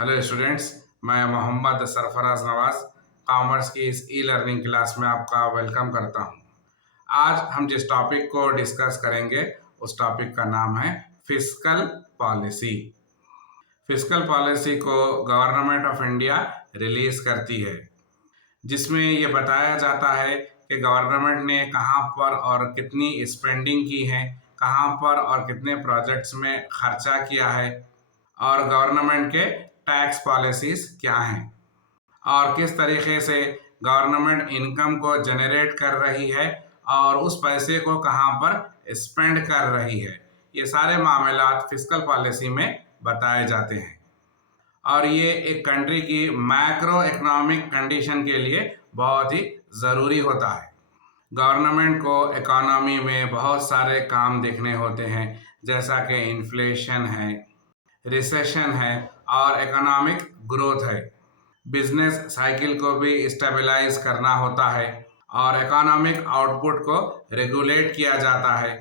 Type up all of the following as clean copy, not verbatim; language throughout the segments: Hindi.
हेलो स्टूडेंट्स, मैं मोहम्मद सरफराज नवाज कॉमर्स की इस ई लर्निंग क्लास में आपका वेलकम करता हूं। आज हम जिस टॉपिक को डिस्कस करेंगे उस टॉपिक का नाम है फिस्कल पॉलिसी। फिस्कल पॉलिसी को गवर्नमेंट ऑफ इंडिया रिलीज करती है, जिसमें ये बताया जाता है कि गवर्नमेंट ने कहां पर और कितनी स्पेंडिंग की है, कहां पर और कितने प्रोजेक्ट्स में खर्चा किया है, और गवर्नमेंट के टैक्स पॉलिसीज क्या हैं, और किस तरीके से गवर्नमेंट इनकम को जनरेट कर रही है और उस पैसे को कहां पर स्पेंड कर रही है। ये सारे मामलात फिस्कल पॉलिसी में बताए जाते हैं और ये एक कंट्री की मैक्रो इकोनॉमिक कंडीशन के लिए बहुत ही ज़रूरी होता है। गवर्नमेंट को इकोनॉमी में बहुत सारे काम देखने होते हैं, जैसा कि इन्फ्लेशन है, रिसेशन है और इकोनॉमिक ग्रोथ है। बिजनेस साइकिल को भी स्टेबलाइज करना होता है और इकोनॉमिक आउटपुट को रेगुलेट किया जाता है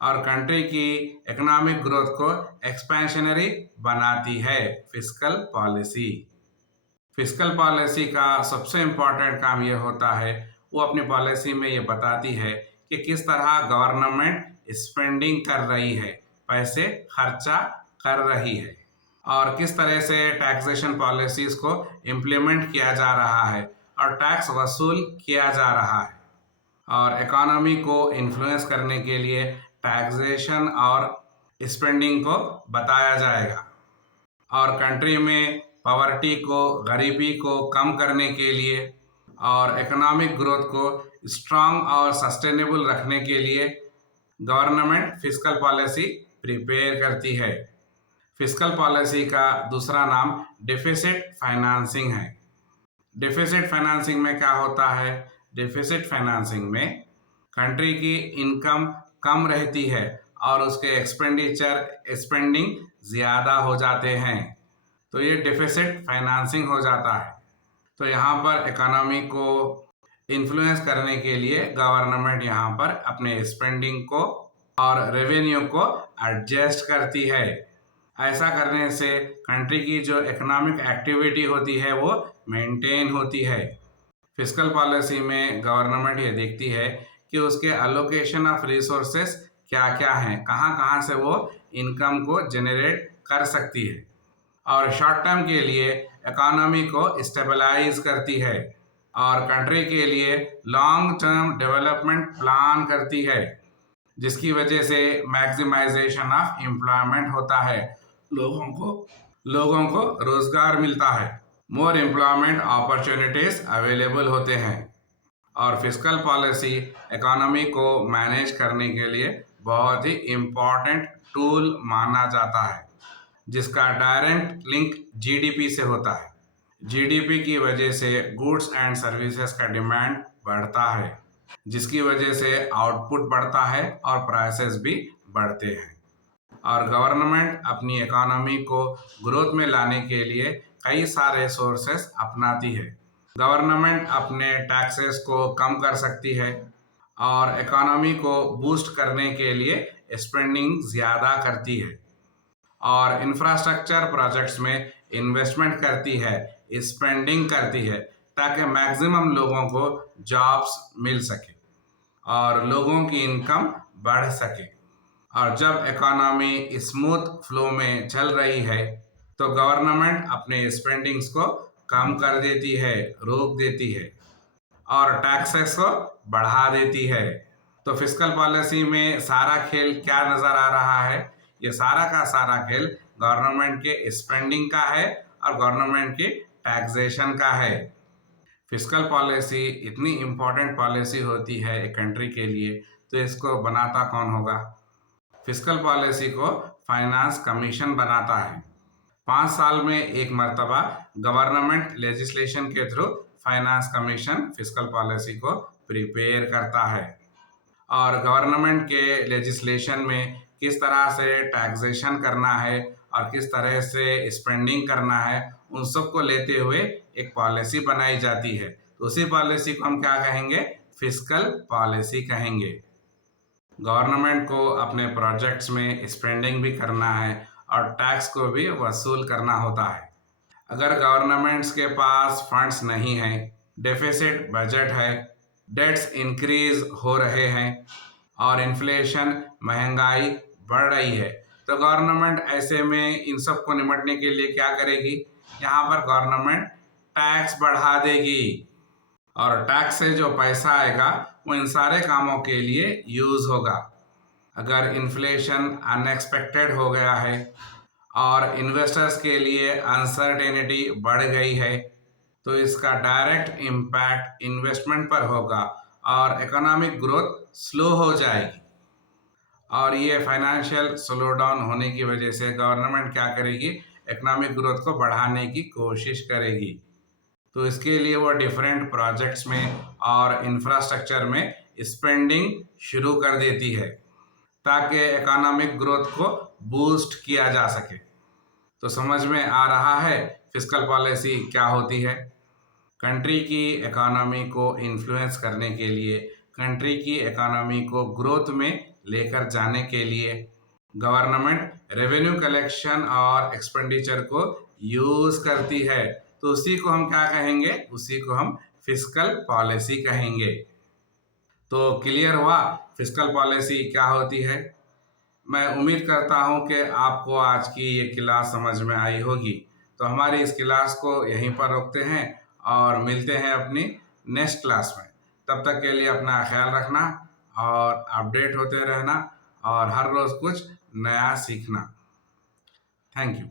और कंट्री की इकोनॉमिक ग्रोथ को एक्सपेंशनरी बनाती है फिस्कल पॉलिसी। फिस्कल पॉलिसी का सबसे इम्पॉर्टेंट काम ये होता है, वो अपनी पॉलिसी में ये बताती है कि किस तरह गवर्नमेंट स्पेंडिंग कर रही है, पैसे खर्चा कर रही है, और किस तरह से टैक्सेशन पॉलिसीज को इम्प्लीमेंट किया जा रहा है और टैक्स वसूल किया जा रहा है। और इकोनॉमी को इन्फ्लुएंस करने के लिए टैक्सेशन और स्पेंडिंग को बताया जाएगा और कंट्री में पॉवर्टी को, गरीबी को कम करने के लिए और इकोनॉमिक ग्रोथ को स्ट्रांग और सस्टेनेबल रखने के लिए गवर्नमेंट फिस्कल पॉलिसी प्रिपेयर करती है। फिस्कल पॉलिसी का दूसरा नाम डेफिसिट फाइनेंसिंग है। डेफिसिट फाइनेंसिंग में क्या होता है? डेफिसिट फाइनेंसिंग में कंट्री की इनकम कम रहती है और उसके एक्सपेंडिचर स्पेंडिंग ज़्यादा हो जाते हैं, तो ये डेफिसिट फाइनेंसिंग हो जाता है। तो यहाँ पर इकोनॉमी को इन्फ्लुएंस करने के लिए गवर्नमेंट यहाँ पर अपने स्पेंडिंग को और रेवेन्यू को एडजस्ट करती है। ऐसा करने से कंट्री की जो इकोनॉमिक एक्टिविटी होती है वो मेंटेन होती है। फिस्कल पॉलिसी में गवर्नमेंट ये देखती है कि उसके अलोकेशन ऑफ रिसोर्सेस क्या क्या हैं, कहाँ कहाँ से वो इनकम को जनरेट कर सकती है, और शॉर्ट टर्म के लिए इकोनॉमी को स्टेबलाइज करती है और कंट्री के लिए लॉन्ग टर्म डेवलपमेंट प्लान करती है, जिसकी वजह से मैक्सिमाइजेशन ऑफ एम्प्लॉयमेंट होता है, लोगों को रोजगार मिलता है, मोर एम्प्लॉयमेंट अपॉर्चुनिटीज अवेलेबल होते हैं। और फिस्कल पॉलिसी इकोनॉमी को मैनेज करने के लिए बहुत ही इम्पॉर्टेंट टूल माना जाता है, जिसका डायरेक्ट लिंक जीडीपी से होता है। जीडीपी की वजह से गुड्स एंड सर्विसेज का डिमांड बढ़ता है, जिसकी वजह से आउटपुट बढ़ता है और प्राइसेस भी बढ़ते हैं। और गवर्नमेंट अपनी इकोनॉमी को ग्रोथ में लाने के लिए कई सारे सोर्सेस अपनाती है। गवर्नमेंट अपने टैक्सेस को कम कर सकती है और इकोनॉमी को बूस्ट करने के लिए स्पेंडिंग ज़्यादा करती है और इंफ्रास्ट्रक्चर प्रोजेक्ट्स में इन्वेस्टमेंट करती है, स्पेंडिंग करती है, ताकि मैक्सिमम लोगों को जॉब्स मिल सके और लोगों की इनकम बढ़ सके। और जब इकोनॉमी स्मूथ फ्लो में चल रही है तो गवर्नमेंट अपने स्पेंडिंग्स को कम कर देती है, रोक देती है और टैक्सेस को बढ़ा देती है। तो फिस्कल पॉलिसी में सारा खेल क्या नज़र आ रहा है? ये सारा का सारा खेल गवर्नमेंट के स्पेंडिंग का है और गवर्नमेंट की टैक्सेशन का है। फिस्कल पॉलिसी इतनी इम्पोर्टेंट पॉलिसी होती है एक कंट्री के लिए, तो इसको बनाता कौन होगा? फिस्कल पॉलिसी को फाइनेंस कमीशन बनाता है। 5 साल में एक मर्तबा गवर्नमेंट लेजिस्लेशन के through finance commission fiscal policy को प्रिपेयर करता है और गवर्नमेंट के लेजिस्लेशन में किस तरह से टैक्सेशन करना है और किस तरह से स्पेंडिंग करना है, उन सब को लेते हुए एक पॉलिसी बनाई जाती है। तो उसी पॉलिसी को हम क्या कहेंगे? फिस्कल पॉलिसी कहेंगे। गवर्नमेंट को अपने प्रोजेक्ट्स में स्पेंडिंग भी करना है और टैक्स को भी वसूल करना होता है। अगर गवर्नमेंट्स के पास फंड्स नहीं हैं, डेफिसिट बजट है, डेट्स इंक्रीज हो रहे हैं और इन्फ्लेशन महंगाई बढ़ रही है, तो गवर्नमेंट ऐसे में इन सब को निपटने के लिए क्या करेगी? यहाँ पर गवर्नमेंट टैक्स बढ़ा देगी और टैक्स से जो पैसा आएगा वो इन सारे कामों के लिए यूज होगा। अगर इन्फ्लेशन अनएक्सपेक्टेड हो गया है और इन्वेस्टर्स के लिए अनसर्टेनिटी बढ़ गई है, तो इसका डायरेक्ट इम्पैक्ट इन्वेस्टमेंट पर होगा और इकोनॉमिक ग्रोथ स्लो हो जाएगी। और ये फाइनेंशियल स्लो डाउन होने की वजह से गवर्नमेंट क्या करेगी? इकोनॉमिक ग्रोथ को बढ़ाने की कोशिश करेगी। तो इसके लिए वो डिफरेंट प्रोजेक्ट्स में और इंफ्रास्ट्रक्चर में स्पेंडिंग शुरू कर देती है ताकि इकोनॉमिक ग्रोथ को बूस्ट किया जा सके। तो समझ में आ रहा है फिस्कल पॉलिसी क्या होती है? कंट्री की इकोनॉमी को इन्फ्लुएंस करने के लिए, कंट्री की इकोनॉमी को ग्रोथ में लेकर जाने के लिए गवर्नमेंट रेवेन्यू कलेक्शन और एक्सपेंडिचर को यूज करती है। तो उसी को हम क्या कहेंगे? उसी को हम फिस्कल पॉलिसी कहेंगे। तो क्लियर हुआ फिस्कल पॉलिसी क्या होती है? मैं उम्मीद करता हूँ कि आपको आज की ये क्लास समझ में आई होगी। तो हमारी इस क्लास को यहीं पर रोकते हैं और मिलते हैं अपनी नेक्स्ट क्लास में। तब तक के लिए अपना ख्याल रखना और अपडेट होते रहना और हर रोज़ कुछ नया सीखना। Thank you.